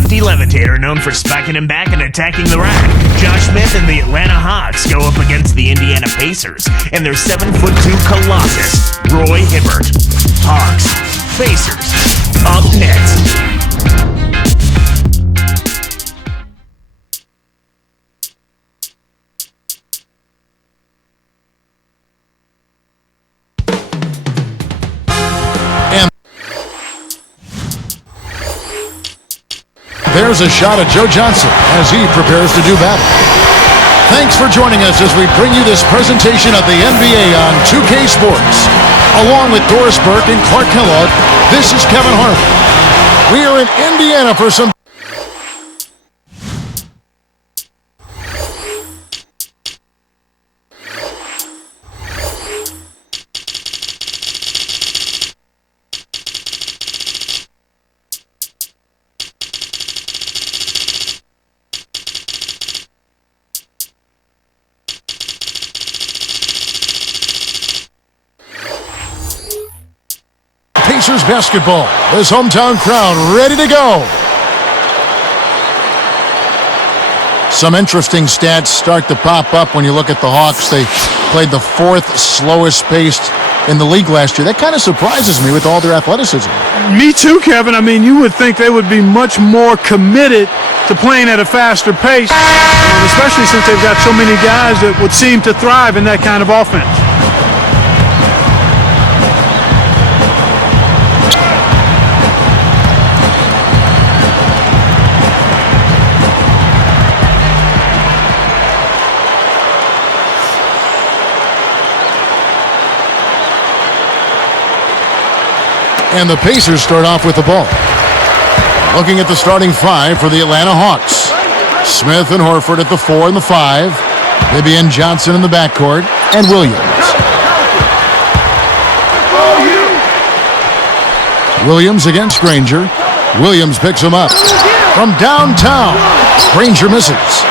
lefty levitator known for spiking him back and attacking the rack. Josh Smith and the Atlanta Hawks go up against the Indiana Pacers and their 7'2" colossus, Roy Hibbert. Hawks, Pacers, up next. There's a shot at Joe Johnson as he prepares to do battle. Thanks for joining us as we bring you this presentation of the NBA on 2K Sports. Along with Doris Burke and Clark Kellogg, this is Kevin Harvey. We are in Indiana for some... Pacers basketball. This hometown crowd ready to go. Some interesting stats start to pop up when you look at the Hawks. They played the 4th slowest paced in the league last year. That kind of surprises me with all their athleticism. Me too, Kevin. I mean, you would think they would be much more committed to playing at a faster pace, especially since they've got so many guys that would seem to thrive in that kind of offense. And the Pacers start off with the ball. Looking at the starting 5 for the Atlanta Hawks. Smith and Horford at the 4 and the 5. Bibby and Johnson in the backcourt. And Williams. Williams against Granger. Williams picks him up. From downtown. Granger misses.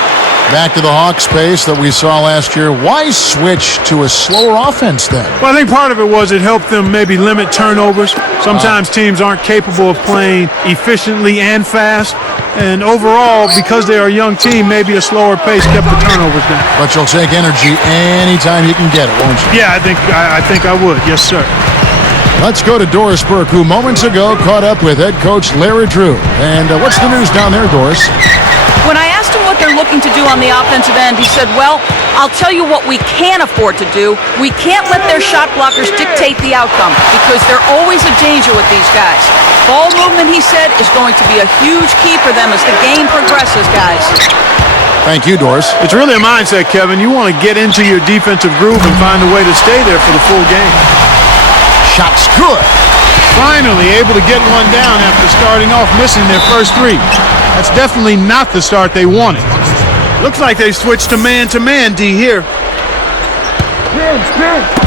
Back to the Hawks pace that we saw last year. Why switch to a slower offense then? Well, I think part of it was it helped them maybe limit turnovers. Sometimes teams aren't capable of playing efficiently and fast. And overall, because they're a young team, maybe a slower pace kept the turnovers down. But you'll take energy anytime you can get it, won't you? Yeah, I think I would. Yes, sir. Let's go to Doris Burke, who moments ago caught up with head coach Larry Drew. And what's the news down there, Doris? When I asked him what they're looking to do on the offensive end, he said, well, I'll tell you what we can't afford to do. We can't let their shot blockers dictate the outcome because they're always a danger with these guys. Ball movement, he said, is going to be a huge key for them as the game progresses, guys. Thank you, Doris. It's really a mindset, Kevin. You want to get into your defensive groove and find a way to stay there for the full game. Shot's good. Finally able to get one down after starting off missing their first 3. That's definitely not the start they wanted. Looks like they switched to man, D, here.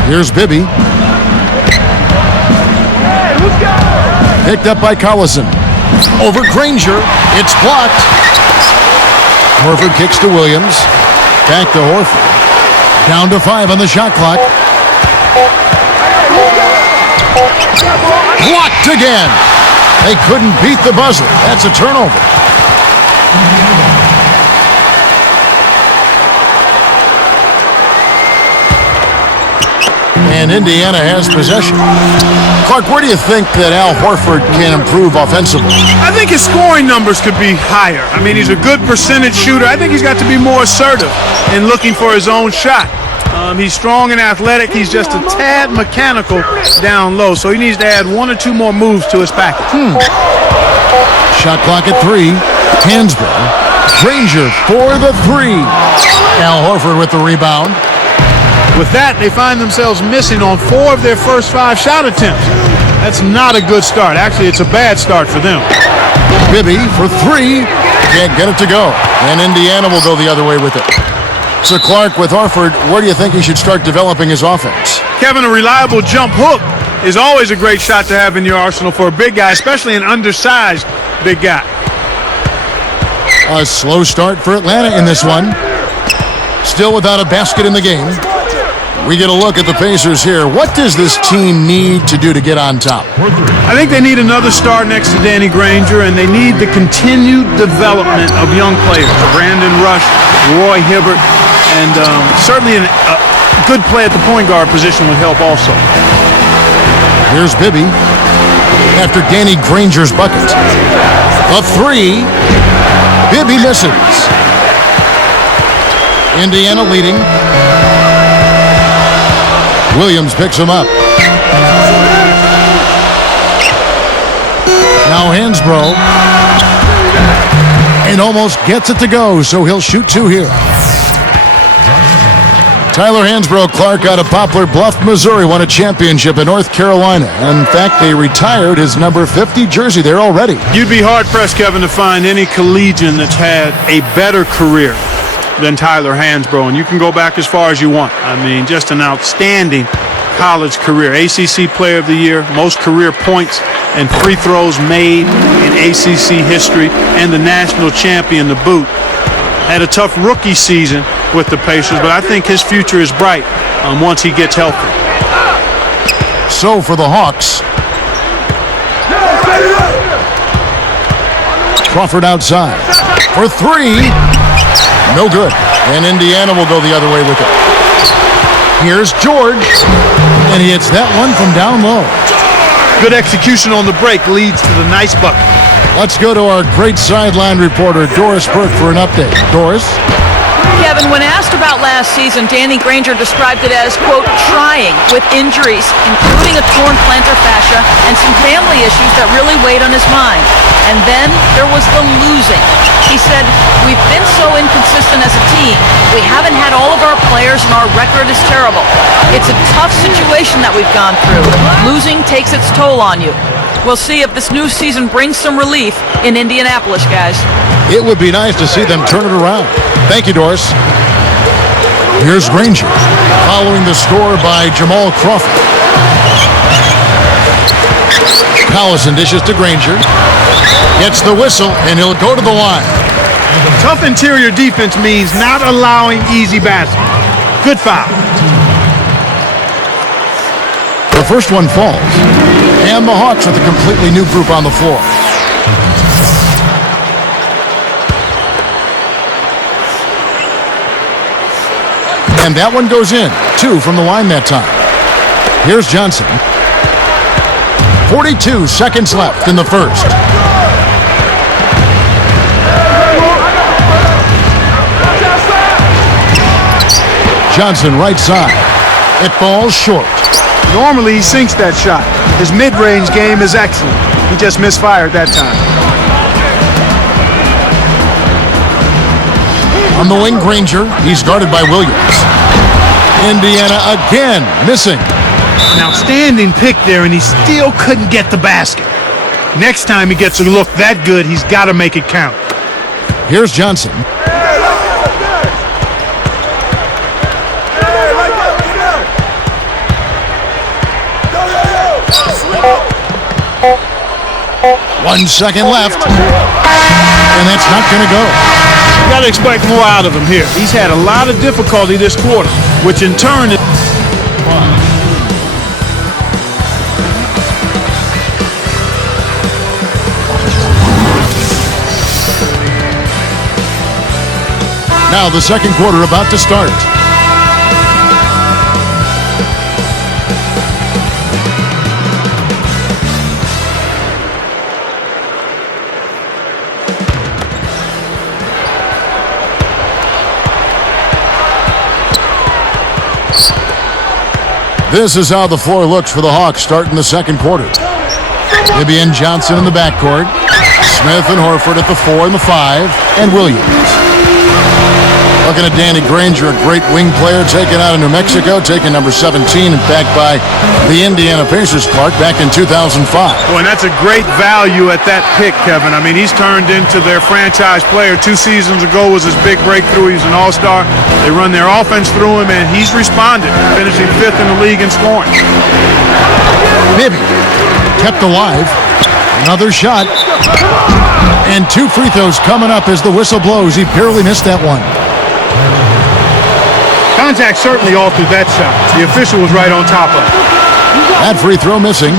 Here's Bibby. Picked up by Collison. Over Granger. It's blocked. Horford kicks to Williams. Back to Horford. Down to 5 on the shot clock. Blocked again. They couldn't beat the buzzer. That's a turnover. And Indiana has possession. Clark, where do you think that Al Horford can improve offensively? I think his scoring numbers could be higher. I mean, he's a good percentage shooter. I think he's got to be more assertive in looking for his own shot. He's strong and athletic. He's just a tad mechanical down low, so he needs to add 1 or 2 more moves to his package. Shot clock at 3. Hansbrough. Granger for the 3. Al Horford with the rebound. With that, they find themselves missing on 4 of their first 5 shot attempts. That's not a good start. Actually, it's a bad start for them. Bibby for 3. Can't get it to go. And Indiana will go the other way with it. So, Clark, with Horford, where do you think he should start developing his offense? Kevin, a reliable jump hook is always a great shot to have in your arsenal for a big guy, especially an undersized big guy. A slow start for Atlanta in this one. Still without a basket in the game. We get a look at the Pacers here. What does this team need to do to get on top? I think they need another star next to Danny Granger, and they need the continued development of young players. Brandon Rush, Roy Hibbert, and certainly a good play at the point guard position would help also. Here's Bibby after Danny Granger's bucket. A three. Bibby misses. Indiana leading. Williams picks him up. Now Hansbrough. And almost gets it to go, so he'll shoot two here. Tyler Hansbrough Clark out of Poplar Bluff, Missouri, won a championship in North Carolina. In fact, they retired his number 50 jersey there already. You'd be hard-pressed, Kevin, to find any collegian that's had a better career than Tyler Hansbrough, and you can go back as far as you want. I mean, just an outstanding college career. ACC Player of the Year, most career points and free throws made in ACC history, and the national champion to boot. Had a tough rookie season with the Pacers, but I think his future is bright once he gets healthy. So for the Hawks, Crawford outside for three. No good. And Indiana will go the other way with it. Here's George. And he hits that one from down low. Good execution on the break leads to the nice bucket. Let's go to our great sideline reporter, Doris Burke, for an update. Doris? Kevin, when asked about last season, Danny Granger described it as, quote, trying with injuries, including a torn plantar fascia and some family issues that really weighed on his mind. And then there was the losing. He said, we've been so inconsistent as a team. We haven't had all of our players and our record is terrible. It's a tough situation that we've gone through. Losing takes its toll on you. We'll see if this new season brings some relief in Indianapolis, guys. It would be nice to see them turn it around. Thank you, Doris. Here's Granger, following the score by Jamal Crawford. Collison dishes to Granger. Gets the whistle, and he'll go to the line. Tough interior defense means not allowing easy baskets. Good foul. The first one falls. And the Hawks with a completely new group on the floor. And that one goes in. 2 from the line that time. Here's Johnson. 42 seconds left in the first. Johnson right side. It falls short. Normally he sinks that shot. His mid-range game is excellent. He just misfired that time. On the wing, Granger. He's guarded by Williams. Indiana again missing. An outstanding pick there, and he still couldn't get the basket. Next time he gets a look that good, he's got to make it count. Here's Johnson. One second left. And that's not going to go. You got to expect more out of him here. He's had a lot of difficulty this quarter, which in turn is... Now the second quarter about to start. This is how the floor looks for the Hawks starting the second quarter. Bibby and Johnson in the backcourt. Smith and Horford at the 4 and the 5. And Williams. Looking at Danny Granger, a great wing player taken out of New Mexico, taken number 17, in fact, by the Indiana Pacers, Clark, back in 2005. Boy, and that's a great value at that pick, Kevin. I mean, he's turned into their franchise player. 2 seasons ago was his big breakthrough. He's an all-star. They run their offense through him, and he's responded, finishing 5th in the league in scoring. Bibby kept alive. Another shot. And 2 free throws coming up as the whistle blows. He barely missed that one. Kind Contact certainly all through that shot. The official was right on top of it. That free throw missing.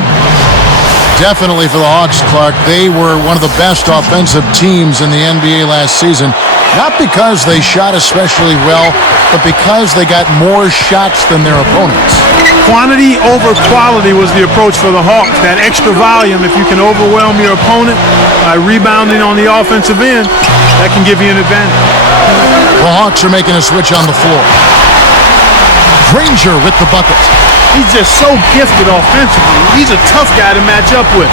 Definitely for the Hawks, Clark. They were one of the best offensive teams in the NBA last season. Not because they shot especially well, but because they got more shots than their opponents. Quantity over quality was the approach for the Hawks. That extra volume, if you can overwhelm your opponent by rebounding on the offensive end, that can give you an advantage. The Hawks are making a switch on the floor. Granger with the bucket. He's just so gifted offensively. He's a tough guy to match up with.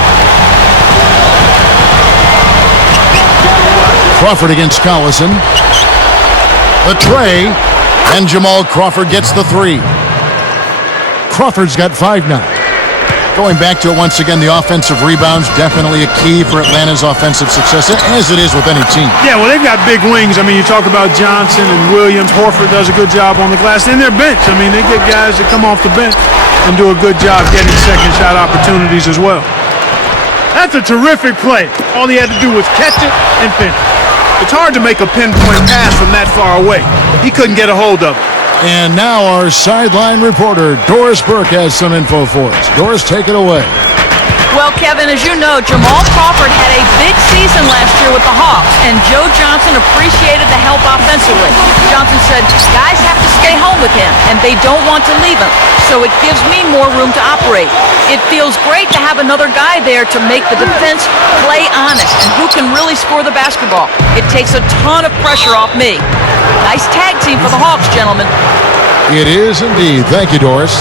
Crawford against Collison. The tray, and Jamal Crawford gets the three. Crawford's got 5 now. Going back to it once again, the offensive rebounds definitely a key for Atlanta's offensive success, as it is with any team. Yeah, well, they've got big wings. I mean, you talk about Johnson and Williams. Horford does a good job on the glass. And their bench. I mean, they get guys that come off the bench and do a good job getting second shot opportunities as well. That's a terrific play. All he had to do was catch it and finish. It's hard to make a pinpoint pass from that far away. He couldn't get a hold of it. And now our sideline reporter, Doris Burke, has some info for us. Doris, take it away. Well, Kevin, as you know, Jamal Crawford had a big season last year with the Hawks, and Joe Johnson appreciated the help offensively. Johnson said, guys have to stay home with him, and they don't want to leave him, so it gives me more room to operate. It feels great to have another guy there to make the defense play honest, and who can really score the basketball. It takes a ton of pressure off me. Nice tag team for the Hawks, gentlemen. It is indeed. Thank you, Doris.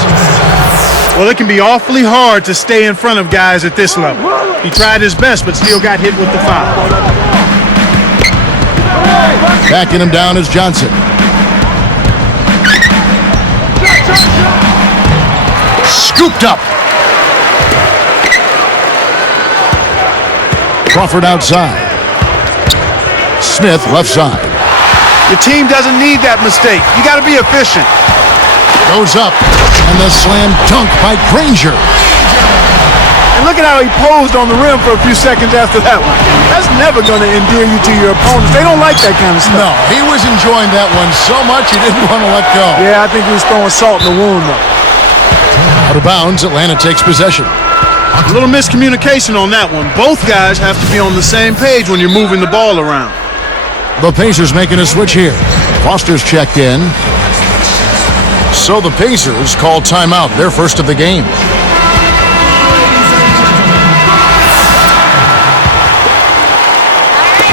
Well, it can be awfully hard to stay in front of guys at this level. He tried his best, but still got hit with the foul. Backing him down is Johnson. Scooped up. Crawford outside. Smith left side. Your team doesn't need that mistake. You got to be efficient. Goes up, and the slam dunk by Granger. And look at how he posed on the rim for a few seconds after that one. That's never going to endear you to your opponents. They don't like that kind of stuff. No, he was enjoying that one so much he didn't want to let go. Yeah, I think he was throwing salt in the wound, though. Out of bounds, Atlanta takes possession. A little miscommunication on that one. Both guys have to be on the same page when you're moving the ball around. The Pacers making a switch here. Foster's checked in. So the Pacers call timeout, their first of the game.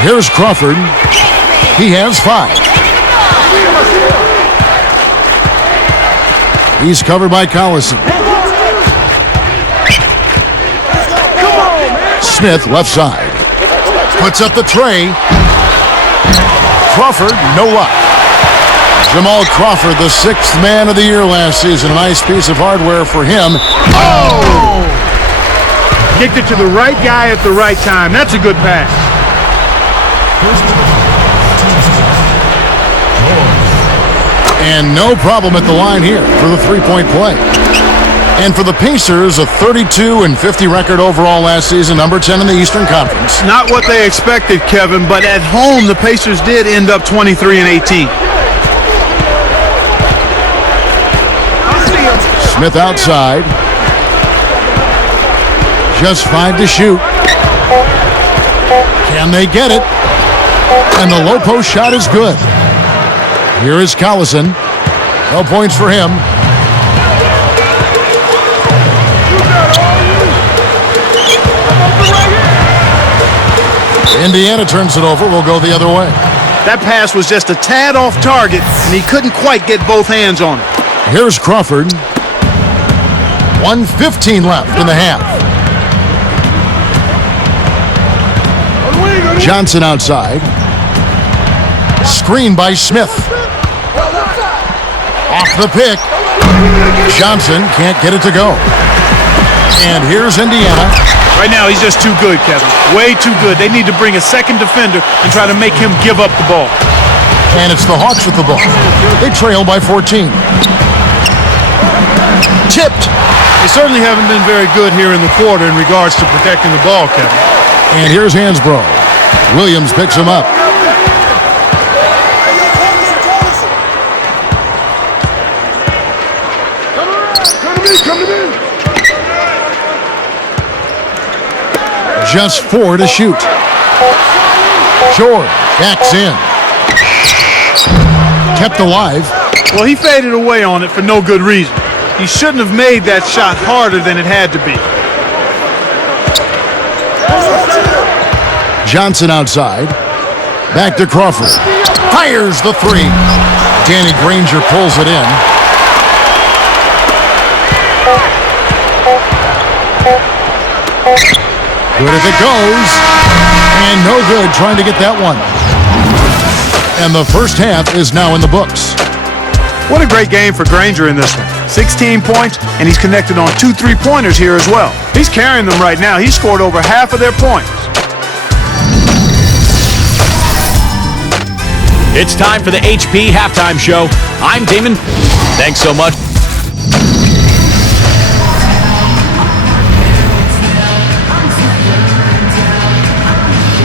Here's Crawford. He has 5. He's covered by Collison. Smith left side. Puts up the tray. Crawford, no luck. Jamal Crawford, the 6th man of the year last season. A nice piece of hardware for him. Oh! Kicked it to the right guy at the right time. That's a good pass. And no problem at the line here for the three-point play. And for the Pacers, a 32-50 record overall last season, number 10 in the Eastern Conference. Not what they expected, Kevin, but at home, the Pacers did end up 23-18. Smith outside. Just 5 to shoot. Can they get it? And the low post shot is good. Here is Collison. No points for him. Indiana turns it over. We'll go the other way. That pass was just a tad off target, and he couldn't quite get both hands on it. Here's Crawford. 1:15 left in the half. Johnson outside. Screen by Smith. Off the pick. Johnson can't get it to go. And here's Indiana. Right now, he's just too good, Kevin. Way too good. They need to bring a second defender and try to make him give up the ball. And it's the Hawks with the ball. They trail by 14. Tipped. They certainly haven't been very good here in the quarter in regards to protecting the ball, Kevin. And here's Hansbrough. Williams picks him up. Just 4 to shoot. George backs in. Kept alive. Well, he faded away on it for no good reason. He shouldn't have made that shot harder than it had to be. Johnson outside. Back to Crawford. Fires the 3. Danny Granger pulls it in. Good as it goes. And no good trying to get that one. And the first half is now in the books. What a great game for Granger in this one. 16 points, and he's connected on 2 3-pointers here as well. He's carrying them right now. He scored over half of their points. It's time for the HP Halftime Show. I'm Damon. Thanks so much.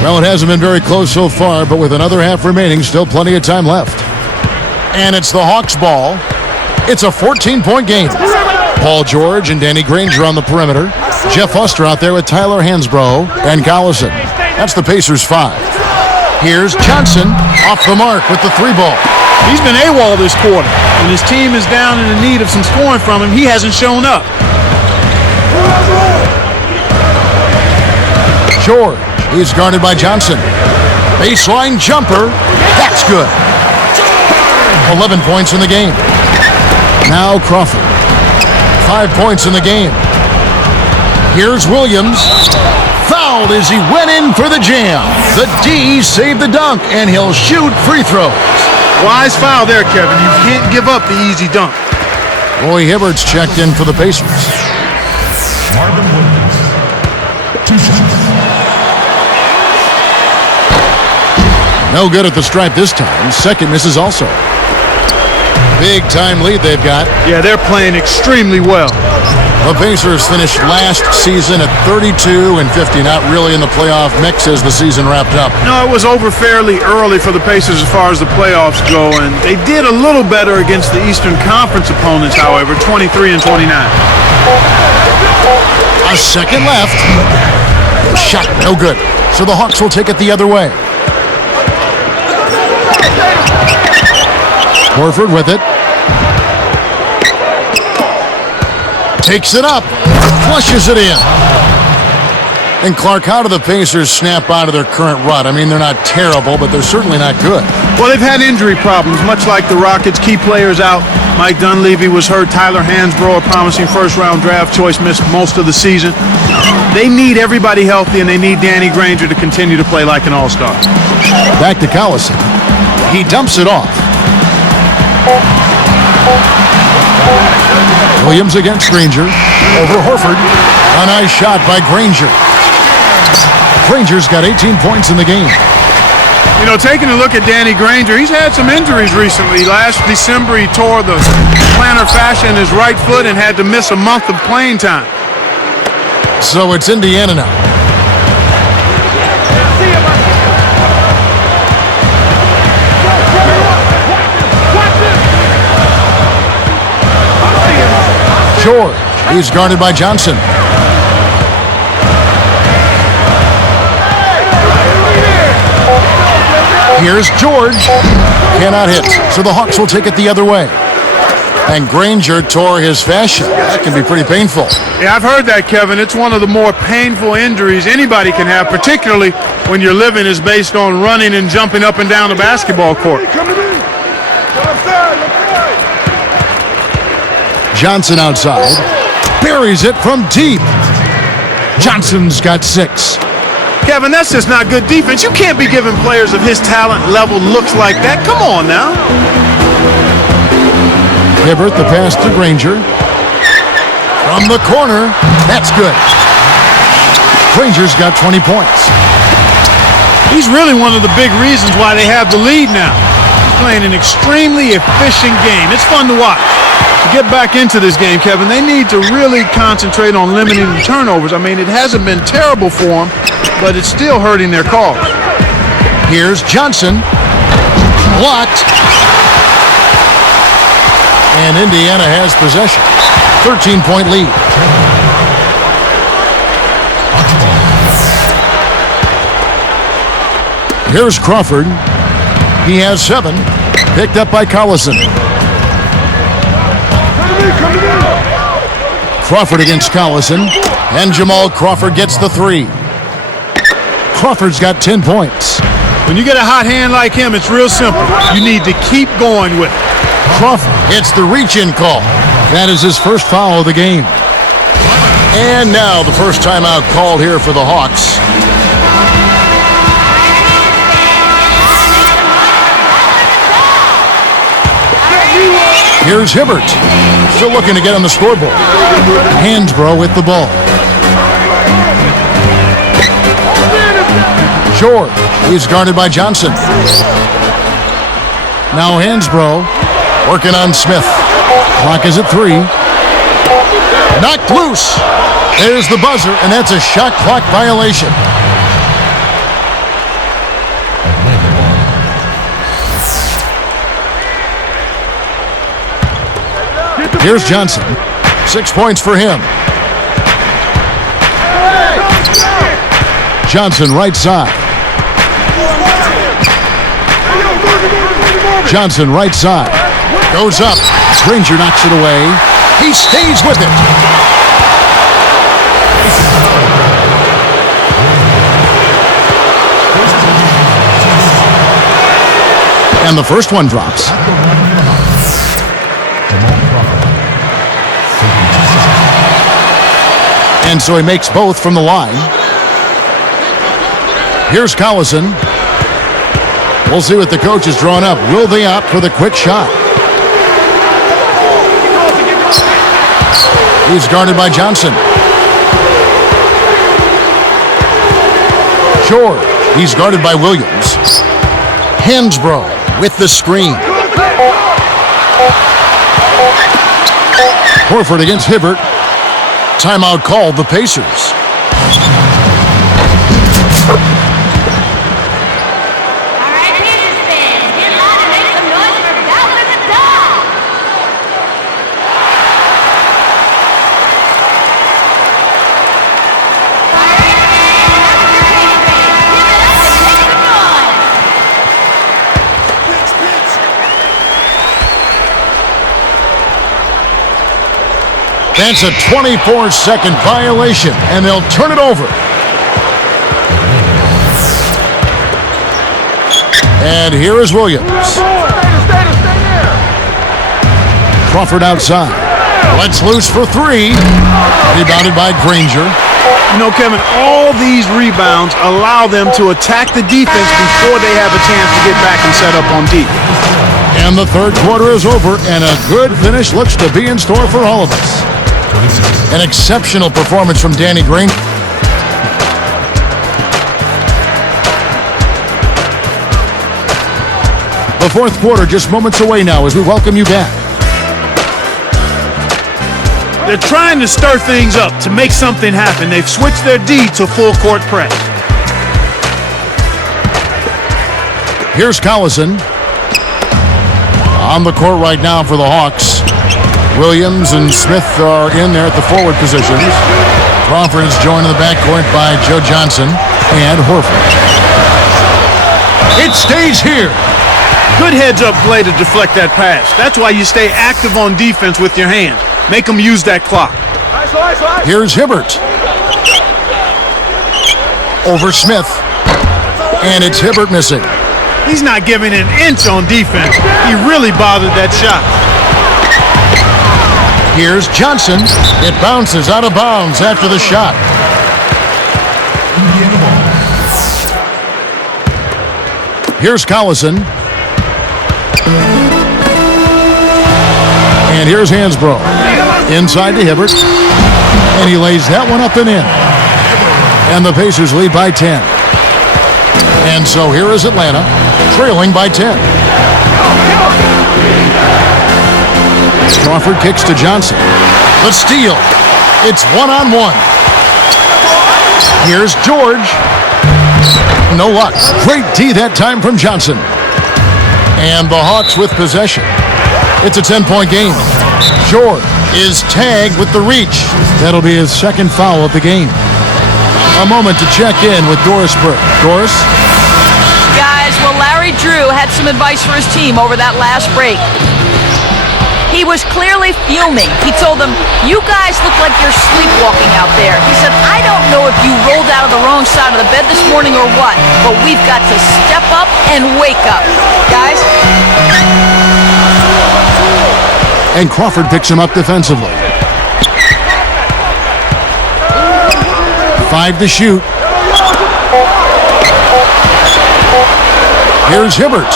Well, it hasn't been very close so far, but with another half remaining, still plenty of time left. And it's the Hawks' ball. It's a 14-point game. Paul George and Danny Granger on the perimeter. Jeff Huster out there with Tyler Hansbrough and Collison. That's the Pacers' 5. Here's Johnson off the mark with the 3 ball. He's been AWOL this quarter. When his team is down and in need of some scoring from him, he hasn't shown up. George, he's guarded by Johnson. Baseline jumper. That's good. 11 points in the game. Now Crawford. 5 points in the game. Here's Williams. Fouled as he went in for the jam. The D saved the dunk, and he'll shoot free throws. Wise foul there, Kevin. You can't give up the easy dunk. Roy Hibbert's checked in for the Pacers. Marvin Williams. 2 shots. No good at the stripe this time. Second misses also. Big time lead they've got. Yeah, they're playing extremely well. The Pacers finished last season at 32-50, not really in the playoff mix as the season wrapped up. No, it was over fairly early for the Pacers as far as the playoffs go, and they did a little better against the Eastern Conference opponents, however, 23-29. A second left. Shot no good. So the Hawks will take it the other way. Horford with it. Takes it up. Flushes it in. And Clark, how do the Pacers snap out of their current rut? I mean, they're not terrible, but they're certainly not good. Well, they've had injury problems, much like the Rockets. Key players out. Mike Dunleavy was hurt. Tyler Hansbrough, a promising first-round draft choice, missed most of the season. They need everybody healthy, and they need Danny Granger to continue to play like an all-star. Back to Collison. He dumps it off. Williams against Granger. Over Horford. A nice shot by Granger. Granger's got 18 points in the game. You know, taking a look at Danny Granger, he's had some injuries recently. Last December, he tore the plantar fascia in his right foot and had to miss a month of playing time. So it's Indiana now. George, he's guarded by Johnson. Here's George. Cannot hit, so the Hawks will take it the other way. And Granger tore his fascia. That can be pretty painful. Yeah, I've heard that, Kevin. It's one of the more painful injuries anybody can have, particularly when your living is based on running and jumping up and down the basketball court. Johnson outside. Buries it from deep. Johnson's got 6. Kevin, that's just not good defense. You can't be giving players of his talent level looks like that. Come on now. Hibbert, the pass to Granger. From the corner. That's good. Granger's got 20 points. He's really one of the big reasons why they have the lead now. He's playing an extremely efficient game. It's fun to watch. To get back into this game, Kevin, they need to really concentrate on limiting the turnovers. I mean, it hasn't been terrible for them, but it's still hurting their cause. Here's Johnson. Blocked. And Indiana has possession. 13-point lead. Here's Crawford. He has 7. Picked up by Collison. Crawford against Collison. And Jamal Crawford gets the 3. Crawford's got 10 points. When you get a hot hand like him, it's real simple. You need to keep going with it. Crawford hits the reach-in call. That is his first foul of the game. And now the first timeout called here for the Hawks. Here's Hibbert. Still looking to get on the scoreboard. Hansbrough with the ball. George. He's guarded by Johnson. Now Hansbrough working on Smith. Clock is at 3. Knocked loose. There's the buzzer, and that's a shot clock violation. Here's Johnson. 6 points for him. Johnson right side. Johnson right side. Goes up. Granger knocks it away. He stays with it. And the first one drops. And so he makes both from the line. Here's Collison. We'll see what the coach has drawn up. Will they opt for the quick shot? He's guarded by Johnson. George. He's guarded by Williams. Hansbrough with the screen. Horford against Hibbert. Timeout called the Pacers. That's a 24-second violation, and they'll turn it over. And here is Williams. Crawford outside. Lets loose for 3. Rebounded by Granger. You know, Kevin, all these rebounds allow them to attack the defense before they have a chance to get back and set up on defense. And the third quarter is over, and a good finish looks to be in store for all of us. An exceptional performance from Danny Granger. The fourth quarter just moments away now as we welcome you back. They're trying to stir things up to make something happen. They've switched their D to full court press. Here's Collison. On the court right now for the Hawks. Williams and Smith are in there at the forward positions. Crawford is joined in the backcourt by Joe Johnson and Horford. It stays here. Good heads-up play to deflect that pass. That's why you stay active on defense with your hands. Make them use that clock. Here's Hibbert. Over Smith. And it's Hibbert missing. He's not giving an inch on defense. He really bothered that shot. Here's Johnson. It bounces out of bounds after the shot. Here's Collison. And here's Hansbrough. Inside to Hibbert. And he lays that one up and in. And the Pacers lead by 10. And so here is Atlanta, trailing by 10. Crawford kicks to Johnson. The steal. It's one-on-one. Here's George. No luck. Great D that time from Johnson. And the Hawks with possession. It's a 10-point game. George is tagged with the reach. That'll be his second foul of the game. A moment to check in with Doris Burke. Doris? Got guys. Well, Larry Drew had some advice for his team over that last break. He was clearly fuming. He told them, "You guys look like you're sleepwalking out there." He said, "I don't know if you rolled out of the wrong side of the bed this morning or what, but we've got to step up and wake up." Guys? And Crawford picks him up defensively. 5 to shoot. Here's Hibbert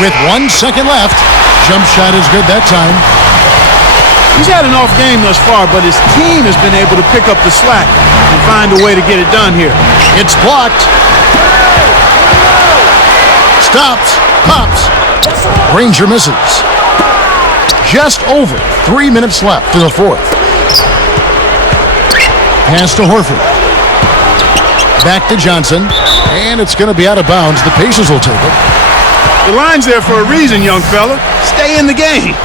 with 1 second left. Jump shot is good that time. He's had an off game thus far, but his team has been able to pick up the slack and find a way to get it done here. It's blocked. Stops. Pops. Granger misses. Just over 3 minutes left to the fourth. Pass to Horford. Back to Johnson. And it's going to be out of bounds. The Pacers will take it. The line's there for a reason, young fella. Stay in the game.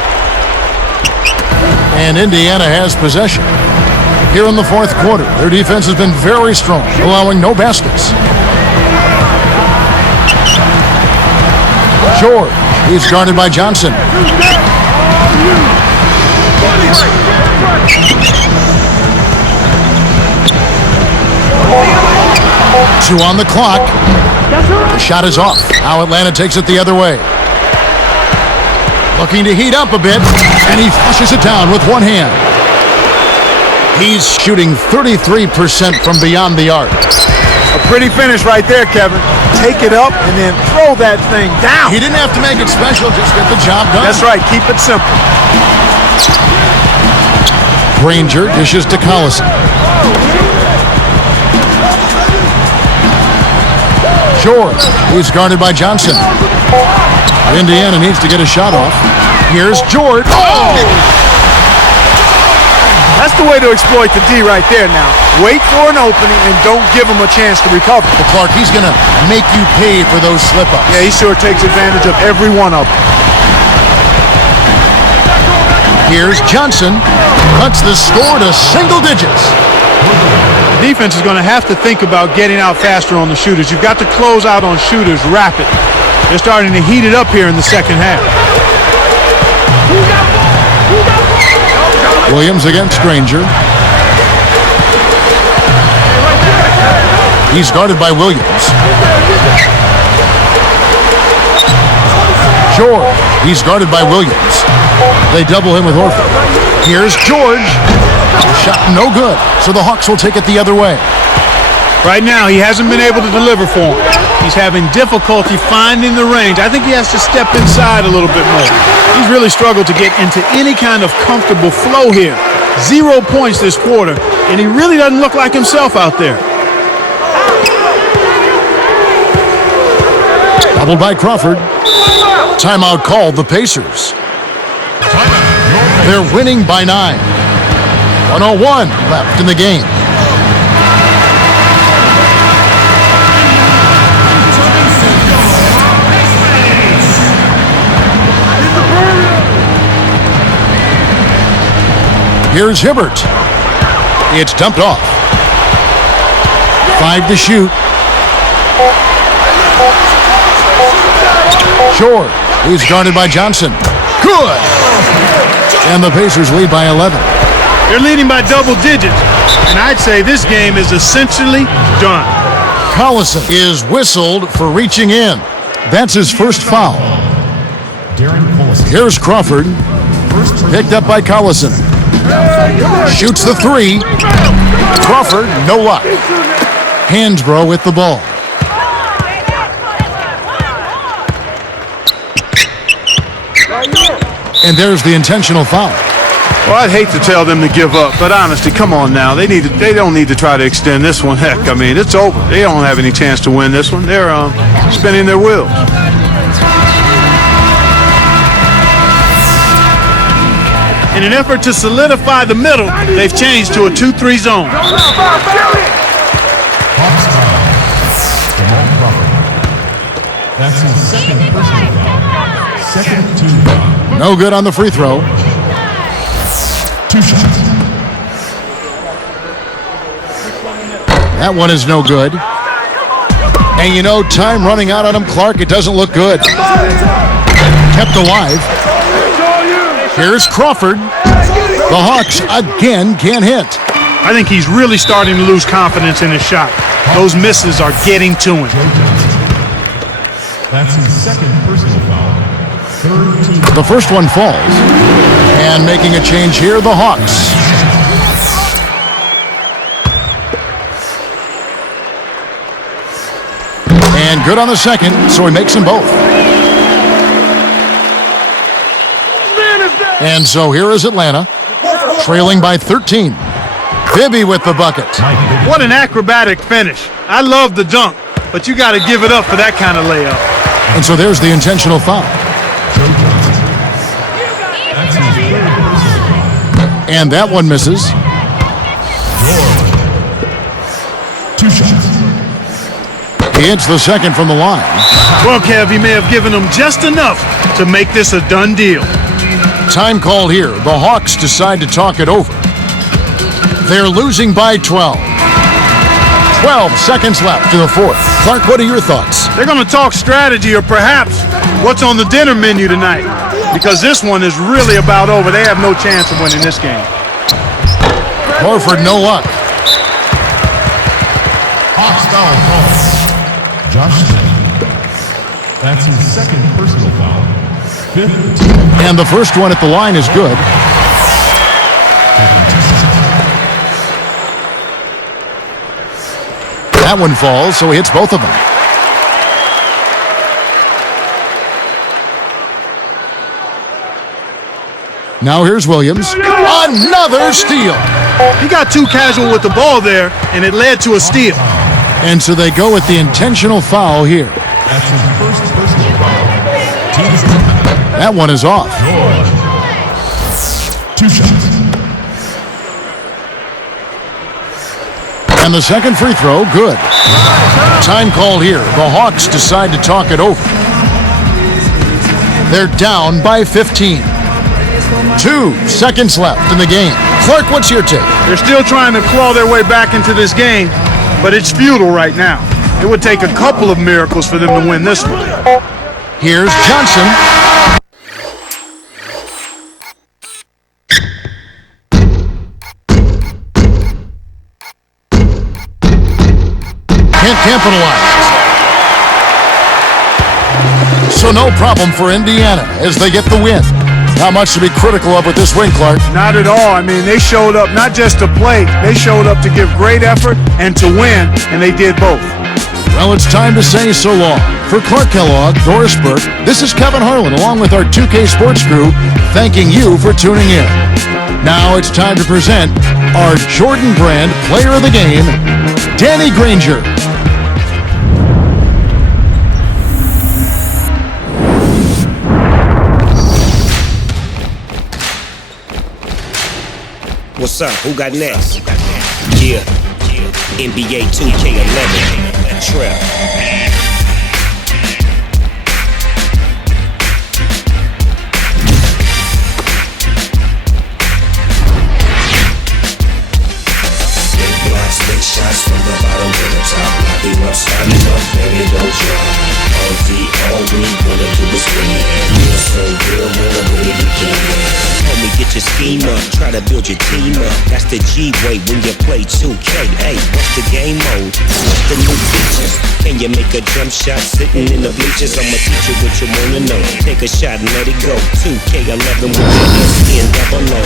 And Indiana has possession. Here in the fourth quarter, their defense has been very strong, allowing no baskets. George, he's guarded by Johnson. 2 on the clock. The shot is off. Now Atlanta takes it the other way. Looking to heat up a bit, and he flushes it down with one hand. He's shooting 33% from beyond the arc. A pretty finish right there, Kevin. Take it up and then throw that thing down. He didn't have to make it special, just get the job done. That's right, keep it simple. Granger dishes to Collison. George, he's guarded by Johnson. Indiana needs to get a shot off. Here's George. Oh! That's the way to exploit the D right there now. Wait for an opening and don't give him a chance to recover. But Clark, he's going to make you pay for those slip-ups. Yeah, he sure takes advantage of every one of them. Here's Johnson. Cuts the score to single digits. The defense is going to have to think about getting out faster on the shooters. You've got to close out on shooters rapidly. They're starting to heat it up here in the second half. Williams against Granger. He's guarded by Williams. George, he's guarded by Williams. They double him with Horford. Here's George. Shot no good, so the Hawks will take it the other way. Right now, he hasn't been able to deliver for him. He's having difficulty finding the range. I think he has to step inside a little bit more. He's really struggled to get into any kind of comfortable flow here. 0 points this quarter, and he really doesn't look like himself out there. Doubled by Crawford. Timeout called the Pacers. They're winning by 9. 1:01 left in the game. Here's Hibbert. It's dumped off. 5 to shoot. George, he's guarded by Johnson. Good! And the Pacers lead by 11. They're leading by double digits, and I'd say this game is essentially done. Collison is whistled for reaching in. That's his first foul. Here's Crawford. Picked up by Collison. Shoots the 3. Crawford, no luck. Hansbrough with the ball. And there's the intentional foul. Well, I'd hate to tell them to give up, but honestly, come on now. They don't need to try to extend this one. Heck, I mean, it's over. They don't have any chance to win this one. They're spinning their wheels. In an effort to solidify the middle, they've changed to a 2-3 zone. That's his second personal foul. Second team. No good on the free throw. 2 shots. That one is no good. And you know, time running out on him, Clark. It doesn't look good. Kept alive. Here's Crawford. The Hawks again can't hit. I think he's really starting to lose confidence in his shot. Those misses are getting to him. That's his second personal foul. Third team. The first one falls. And making a change here, the Hawks. And good on the second, so he makes them both. And so here is Atlanta, trailing by 13. Bibby with the bucket. What an acrobatic finish. I love the dunk, but you got to give it up for that kind of layup. And so there's the intentional foul. And that one misses. 2 shots. He hits the second from the line. Well, Kev, he may have given them just enough to make this a done deal. Time called here. The Hawks decide to talk it over. They're losing by 12. 12 seconds left in the fourth. Clark, what are your thoughts? They're going to talk strategy or perhaps what's on the dinner menu tonight, because this one is really about over. They have no chance of winning this game. Horford, no luck. Hawks foul call. Josh Smith. That's his second personal foul. 5th team. And the first one at the line is good. That one falls, so he hits both of them. Now here's Williams. Another steal. He got too casual with the ball there, and it led to a steal. And so they go with the intentional foul here. That's his first personal foul. That one is off. 2 shots. And the second free throw, good. Time called here. The Hawks decide to talk it over. They're down by 15. 2 seconds left in the game. Clark, what's your take? They're still trying to claw their way back into this game, but it's futile right now. It would take a couple of miracles for them to win this one. Here's Johnson. Can't capitalize. So no problem for Indiana as they get the win. Not much to be critical of with this win, Clark. Not at all. I mean, they showed up not just to play, they showed up to give great effort and to win, and they did both. Well, it's time to say so long. For Clark Kellogg, Doris Burke, this is Kevin Harlan along with our 2K Sports crew, thanking you for tuning in. Now it's time to present our Jordan Brand Player of the Game, Danny Granger. What's up? Who got next? Yeah. NBA 2K11. Trap. Take shots from the bottom to the top. Locking up, starting up, baby, don't drop. All we wanna do is win. You're so real, wanna believe you can. Homie, get your scheme up, try to build your team up. That's the G-way when you play 2K. Hey, what's the game mode? What's the new features? Can you make a jump shot sitting in the bleachers? I'ma teach you what you wanna know. Take a shot and let it go. 2K11 with your skin double low.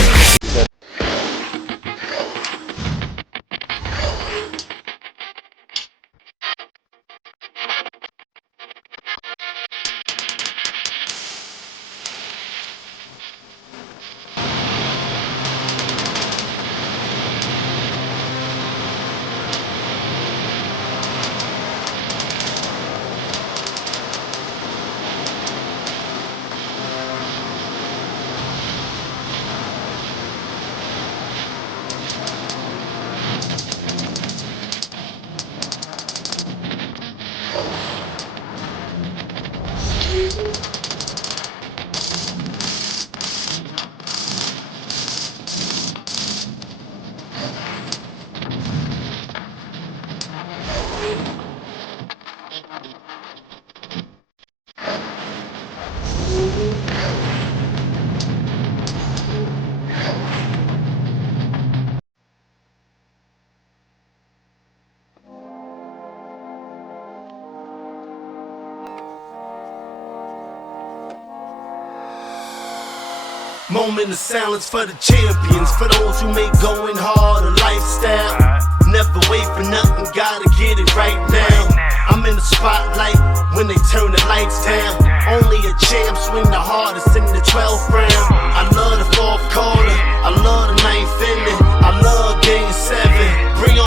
Moment of silence for the champions, for those who make going hard a lifestyle. Never wait for nothing, gotta get it right now. I'm in the spotlight when they